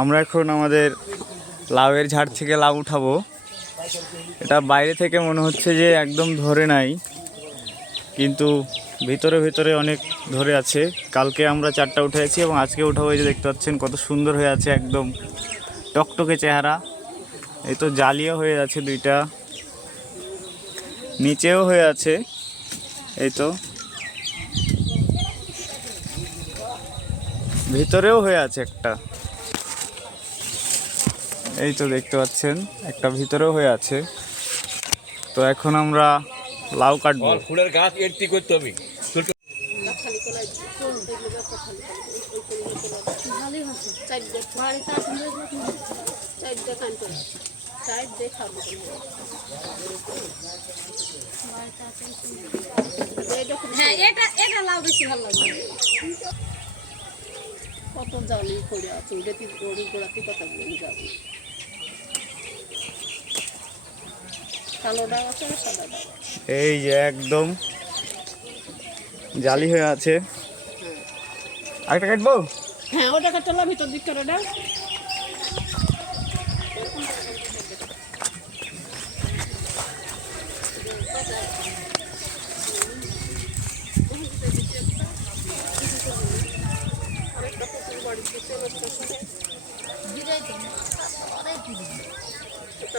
আমরা এখন আমাদের লাউয়ের ঝাড় থেকে লাউ উঠাবো। এটা বাইরে থেকে মনে হচ্ছে যে একদম ধরে নাই, কিন্তু ভিতরে ভিতরে অনেক ধরে আছে। কালকে আমরা 4টা উঠেছি এবং আজকে উঠাবো। এই যে দেখতে পাচ্ছেন কত সুন্দর হয়ে আছে, একদম টকটকে চেহারা। এই তো জালিও হয়ে আছে 2টা, নিচেও হয়ে আছে, এই তো ভিতরেও হয়ে আছে একটা। এই তো দেখতে পাচ্ছেন একটা ভিতরেও হয়ে আছে। তো এখন আমরা লাউ কাটবো। ফুলের গাছ এরতি করতে হবে। হ্যাঁ, এটা লাউ বেশি ভালো লাগে। কত জালি করে আছে ওইটাতে গোড়াতে কথা বলে যাবে। কালো ডাব আছে আর সাদা ডাব। এই যে একদম জালি হয়ে আছে। আরেকটা কাটবো? হ্যাঁ, ওটা কাটলাম ভিতর দিক করে ডাব।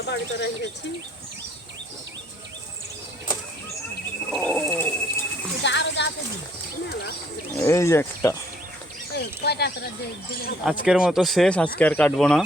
বাড়িতে রেখেছি এই যে একটা। আজকের মতো শেষ, আজকে আর কাটবো না।